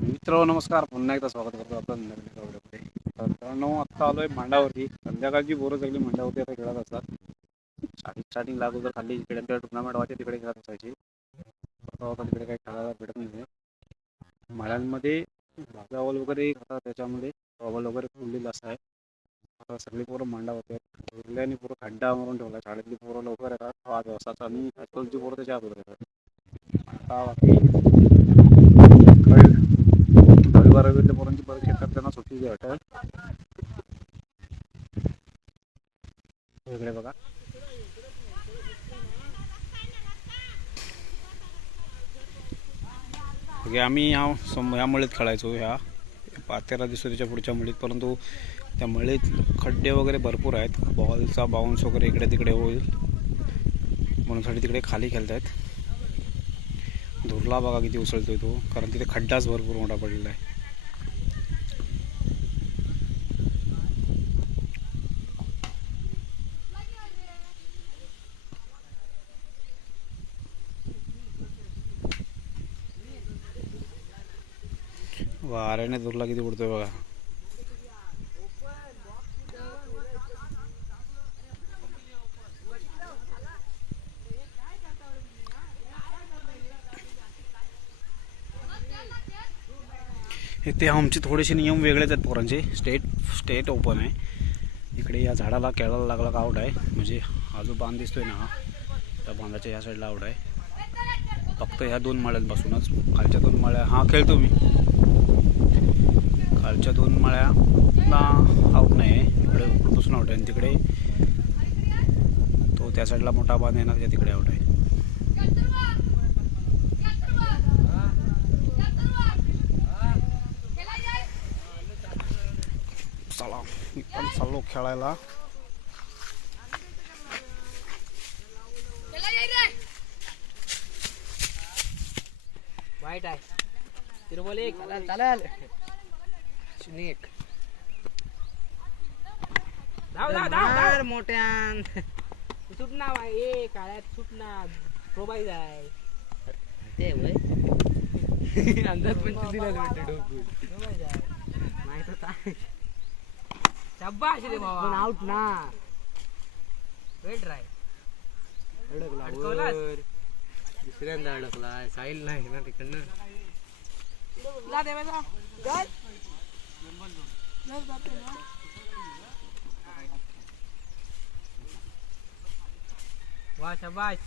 मित्र नमस्कार. पुन्हा एकदा स्वागत करतो आपलं नवीन एका व्हिडिओमध्ये. मित्रांनो आत्ता आलोय मांडावरती. संध्याकाळची बोरं सगळी मांडावरती आता खेळत असतात. स्टार्टिंग स्टार्टिंग लागू जर खाली इकडे टुर्नामेंट व्हायचे तिकडे खेळत असायची. तिकडे काही खेळायला भेटत नाही माळ्यांमध्ये भागावल वगैरे खातात त्याच्यामध्ये टॉवल वगैरे फुललेलं असं आहे. आता सगळी पोरं मांडावरती आहेत. उरल्याने पोरं खड्डा मारून ठेवला. शाळेतली पोरं लवकर येतात. पाच वाजताच आणि आजकालची पोरं त्याच्या अगोदर येतात. आता बारावीतल्या पोरांची परीक्षा करताना त्यांना सुट्टी द्या वाटत. वेगळे बघा. ओके आम्ही या सम ह्या मळीत खेळायचो ह्या पातेरा दिसोरीच्या पुढच्या मळीत परंतु त्या मळीत खड्डे वगैरे भरपूर आहेत. बॉलचा बाउन्स वगैरे इकडे तिकडे होईल. म्हणूनसाठी तिकडे खाली खेळतायत. धुरला बघा किती उसळतोय तो कारण तिथे खड्डाच भरपूर मोठा पडलेला आहे. वाऱ्याने दुर्ला किती उडतोय बघा. इथे आमचे थोडेसे नियम वेगळेच आहेत पोरांचे. स्टेट स्टेट ओपन आहे. इकडे या झाडाला केळाला लागला का आउट आहे. म्हणजे हा जो बांध दिसतोय ना हा त्या बांधाच्या ह्या साईडला आउट आहे. फक्त ह्या दोन माळ्यांपासूनच खालच्या दोन माळ्या हा खेळतो मी. खालच्या दोन माळ्याला आऊट नाही आहे. इकडे कुठपासून आऊट आहे आणि तिकडे तो त्या साईडला मोठा बांध आहे ना त्या तिकडे आऊट आहे. चला मी पण चाललो खेळायला. वाईट आहे. तिरुबल एक चालेल चालेल. स्नेक धाव धाव धाव धाव. मोठ्यान. सुटणार ए काळ्यात सुटणार प्रोबाईज आहे ते वय अंदाज पण दिला आहे नाही तर काय रे बाबा. आउट ना. वेट राय अडकला दुसऱ्यांदा अडकला साहिल नाही ना तिकडनं? ला देवाचा गल वा शाबाश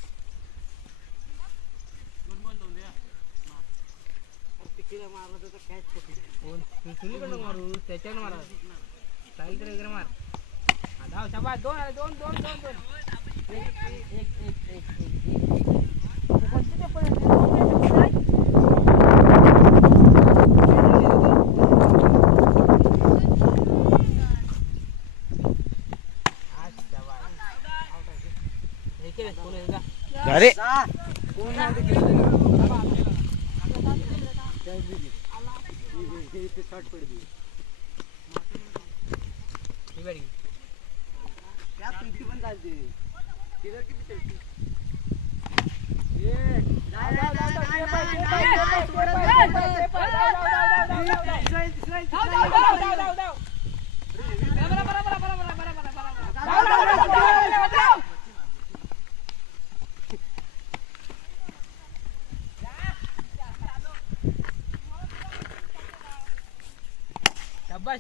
चुलीकडनं मारू त्याच्यानं मारा साईकडे वगैरे मार हा, धाव शाबाश दोन आले दोन दोन दोन दोन एक एक एक एक एक एक एक अरे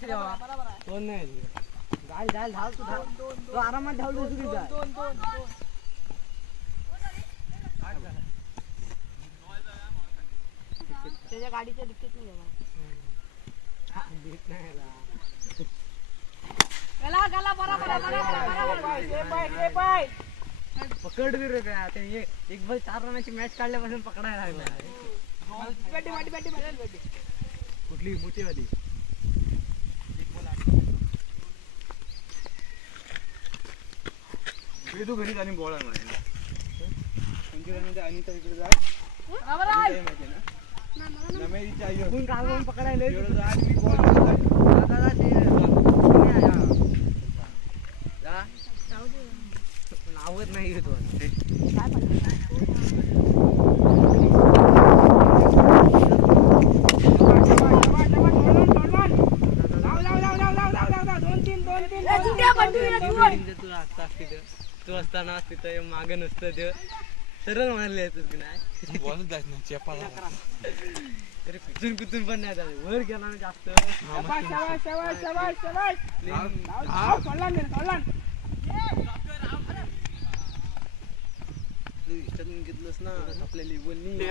शाबाश रे बाबा दोन नाही गाडी जायला धाव तू धाव. तू आरामात धावलो दुसरी जा. दोन दोन दोन त्याच्या गाडीच्या डिक्कीत नाही गला गला बरोबर पकड दे रे त्या ते एक बस चार रनाची मॅच काढल्यापासून पकडायला लागला. कुठली मोठीवाली तू घरी आणि बोळा अनिता इकडे जा नमेरीची आई कोण कागद पकडायला एवढं जा आणि मी बॉल नावच नाही घेतो मारताना तिथं माग नसतं ते सरळ मारले की नाही बोलत जात नाही चेपाला तरी पण नाही वर गेला ना जास्त घेतलंस ना आपल्या लेवलनी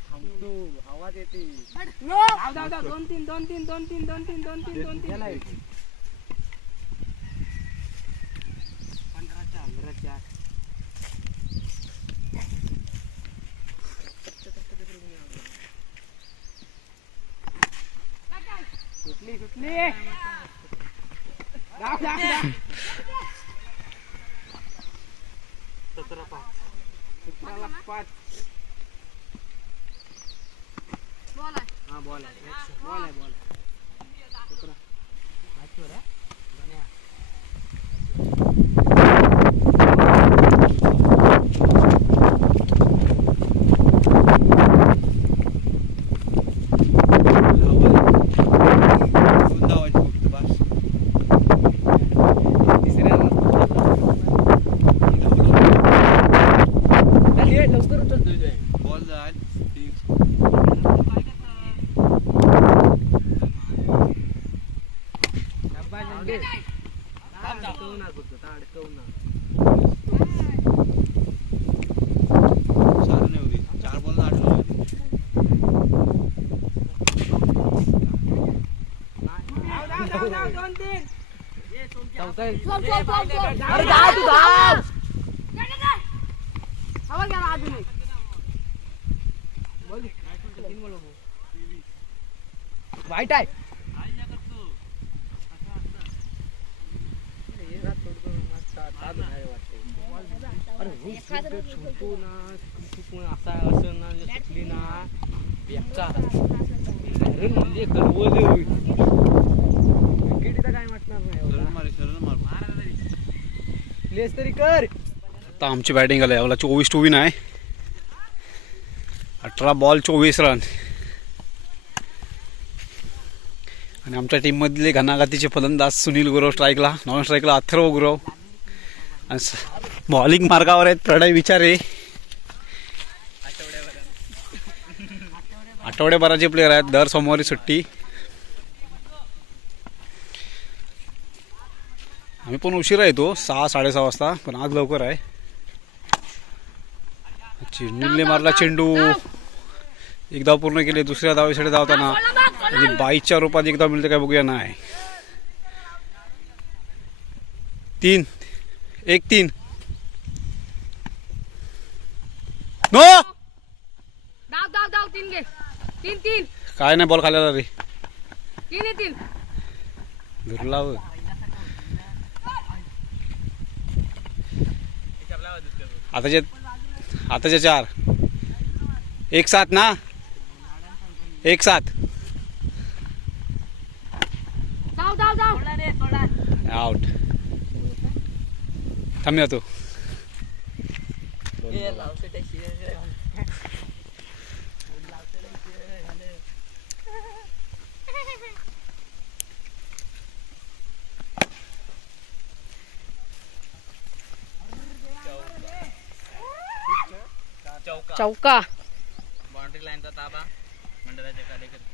थांबतो आवाज येते दोन तीन दोन तीन दोन तीन दोन तीन दोन तीन दोन तीन. सुटली सुटली धाव, धाव, धाव. सतरा पाच सतराला पाच हा बॉल आहे बॉल आहे बॉल धावायची फक्त बस तिसऱ्या लवकर उचलतोय बॉल जाईल अडकवणार फक्त अडकवणार सारं नाही होती चार बॉल आठ धाव, धाव, धाव, धाव, दोन तीन अरे जा तू धाव हवा गेला अजून एक. वाईट आहे. छोटू ना असा असं ना जे सुटली ना बेकार अरे म्हणजे काय नाही प्लेस तरी कर. आता आमची बॅटिंग आली याला चोवीस टू विन आहे अठरा बॉल चोवीस रन आणि आमच्या टीममधले घनाघातीचे फलंदाज सुनील गुरव स्ट्राईकला नॉन स्ट्राईकला अथर्व गुरव. आणि बॉलिंग मार्गावर आहेत प्रणय विचारे. आठवड्याभराचे प्लेअर आहेत दर सोमवारी सुट्टी. आम्ही पण उशिरा येतो सहा साडेसहा वाजता पण आज लवकर आहे. चिंडूनले मारला चेंडू. एक धाव पूर्ण केले दुसऱ्या धावेसाठी धावताना. म्हणजे बाईसच्या रूपात एक धाव मिळते काय बघूया नाही. तीन एक तीन. नो! धाव धाव धाव तीन घे. तीन तीन. काय नाही बॉल खाल्ला रे. तीन येतील दुर्लाव आताचे आताचे चार. एक सात ना? एक सात. आउट थांबूया तू. चौका. बाउंड्री लाईनचा ताबा मंडळाच्या कार्यकर्ते.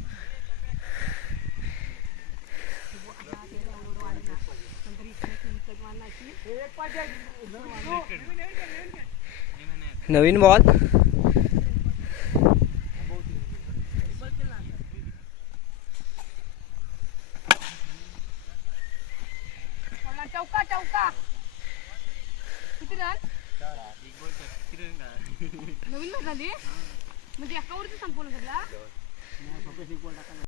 नवीन बॉल?